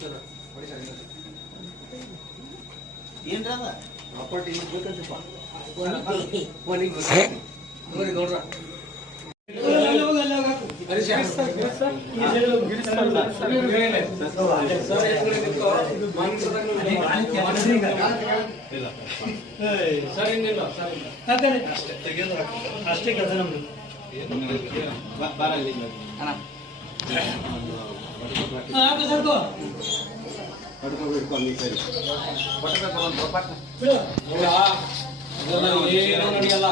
ಬಾರಲ್ಲಿ ಪಡ್ಕೊಂಡು ಹಿಡ್ಕೊಂಡು ಈ ಅಣ್ಣ ನೋಡಾ, ಇದೆಲ್ಲ ಏನು ನಡೆಯಲ್ಲ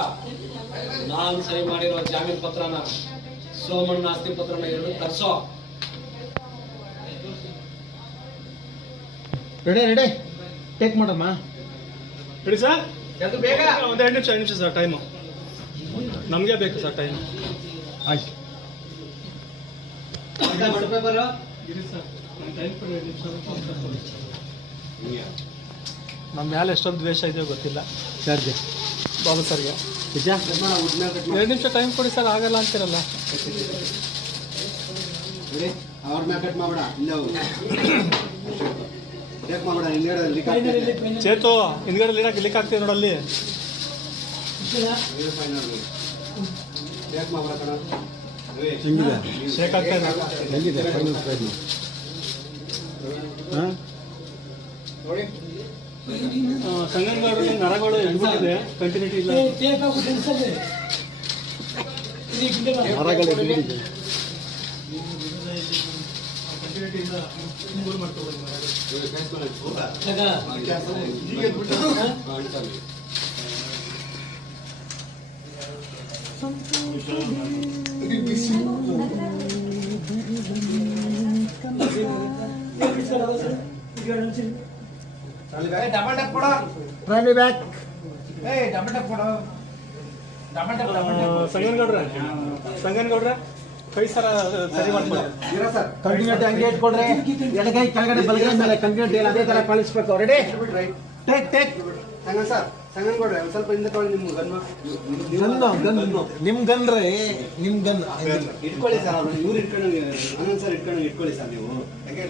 ನಾನು ಸಹಿ ಮಾಡಿರೋ ಜಾಮೀನ್ ಪತ್ರನ ಸೋಮಣ್ಣ ಆಸ್ತಿ ಪತ್ರನ ಎರಡು ತರ್ಸೋ. Ready ready. ಟೇಕ್ ಮಾಡಮ್ಮ ರೆಡಿ ಸರ್? ಅದು ಬೇಗ? ಒಂದು ಎರಡು ನಿಮಿಷ ಎರಡು ನಿಮಿಷ ಸರ್ ಟೈಮು ನಮಗೆ ಬೇಕು ಸರ್ ಟೈಮ್ ಆಯ್ತು. ನಮ್ಮ ಮೇಲೆ ಎಷ್ಟೊಂದು ದ್ವೇಷ ಇದೆಯೋ ಗೊತ್ತಿಲ್ಲ. ಸರ್ಗೆ ಬಾಬು ಸರ್ಗೆ ನಿಜ ಎರಡು ನಿಮಿಷ ಟೈಮ್ ಕೊಡಿ ಸರ್ ಆಗಲ್ಲ ಅಂತೀರಲ್ಲ. ಚೇತು ಹಿಂದ್ಗಡೆ ಲೀಕ್ ಲೀಕ್ ಆಗ್ತೀವಿ ನೋಡಲ್ಲಿ ಹೆಂಗಿದೆ ಶೇಕ್ ಆಗ್ತಾ ಇದೆ ಹೆಂಗಿದೆ? Final price. ಹಾಂ? ಸಂಗನಗೌಡರಲ್ಲಿ ನರಗಳು ಎಡ್ಬಿಟ್ಟಿದೆ ಕಂಟಿನ್ಯೂಟಿ ಇಲ್ಲ. ಮರಗಳು. ಎದ್ಬಿಟ್ಟಿದೆ. ಕಂಟಿನ್ಯೂಟಿ ಇಲ್ಲ ಮೂರು ಮಾಡ್ಕೊಬೋದು ಮರಗಳು ಇವ್ರು ಕಳ್ಸ್ಕೊಳ್ಳಿ. ಹೋಗ. ಈಗ ಎದ್ಬಿಟ್ಟು. ಹಾ, ಇಡ್ತಾರೆ. ಡಬಲ್ ಟಪ್ ಕೊಡೋ ಟ್ರಾಲಿ ಬ್ಯಾಕ್ ಸಂಗನಗೌಡ್ರೆ ಸಂಗನಗೌಡ್ರೆ ಕೈ ಸರ ಸರಿ ಮಾಡ್ಕೊಳ್ಳಿ ಕಂಟಿನ್ಯೂಟಿ ಹಂಗೆ ಇಟ್ಕೊಡ್ರಿ ಎಡಗೈ ಕೆಳಗಡೆ ಬಲಗೈ ಮೇಲೆ ಕಂಟಿನ್ಯೂಟಿ ಅದೇ ತರ ಕಳಿಸ್ಬೇಕು ready take take Sangan sir ಒಂದ್ ಸ್ವಲ್ಪ ಹಿಂದೆ ತೊಗೊಳ್ಳಿ ನಿಮ್ಮ ಗನ್. ಗನ್ ಗನ್ ನಿಮ್ ಗನ್ ರೀ ನಿಮ್ ಗನ್. ಇಟ್ಕೊಳ್ಳಿ ಸರ್ ಅವ್ರು ಇವ್ರು ಇಟ್ಕೊಂಡು ಆನಂದ್ ಸರ್ ಇಟ್ಕೊಂಡು ಇಟ್ಕೊಳ್ಳಿ ಸರ್ ನೀವು. ಯಾಕೆ?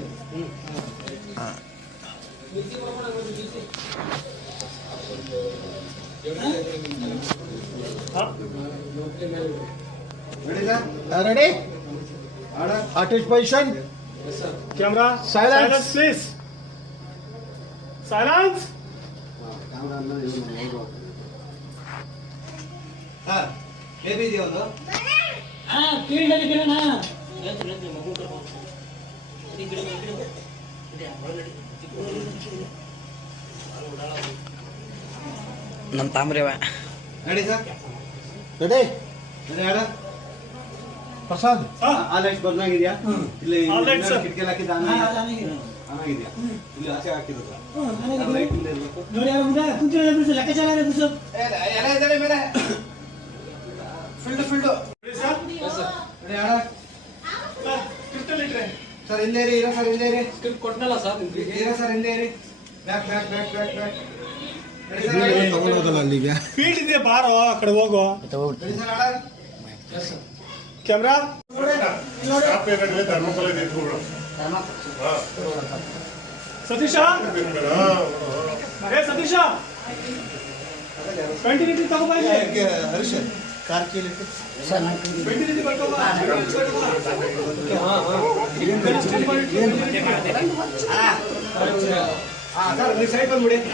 Ready sir ready order artist position camera silence please silence camera ಅನ್ನೋದು ಇವ್ರು ನೋಡ್ಬೋದು. ಸರ್ ಬೇಬಿ ಇದೆಯಾ ಒಂದು? ನಮ್ಮ ತಾಮ್ರವ. Ready sir ready ready order Prasad? ಆ ಲೈಟ್ ಬದಲಾಗಿದೆಯಾ ಇಲ್ಲಿ. ಕಿಟಕಿ ಹಾಕಿದ ಆಗಿದೆಯಾ ಇಲ್ಲಿ ಆಚೆ ಹಾಕಿರೋದು. ಲೈಟ್ ಇಲ್ಲೇ ಇರ್ಬೇಕು ಎಲ್ಲ ಇದ್ದಾರೆ ಮೇಲೆ. Field field ready order sir ಹಿಂದೆ ಇರಿ ಇರೋ ಸರ್ ಹಿಂದೆ ಇರಿ. ಸ್ಕ್ರಿಪ್ಟ್ ಕೊಟ್ನಲ್ಲ ಸರ್ ಇರೋ ಸರ್ ಹಿಂದೆ ಇರಿ. Back back back back back sir ಅಲ್ಲಿಗೆ. ಫೀಲ್ಡ್ ಇದೆ ಬಾರೋ ಆ ಕಡೆ ಹೋಗೋ. Ready sir order yes sir camera Satish? ಏ ಸತೀಶ? ಕಂಟಿನ್ಯೂಟಿ ತಗೋಬಾ ಇಲ್ಲಿ. ಹರೀಶ್? ಕಾರ್ ಕೀಲಿ ಕಂಟಿನ್ಯೂಟಿ ಬರ್ಕೋಬಾ. ಹಾ ಸರ್ ನೀವು ಸೈಡ್ ಬಂದ್ಬಿಡಿ.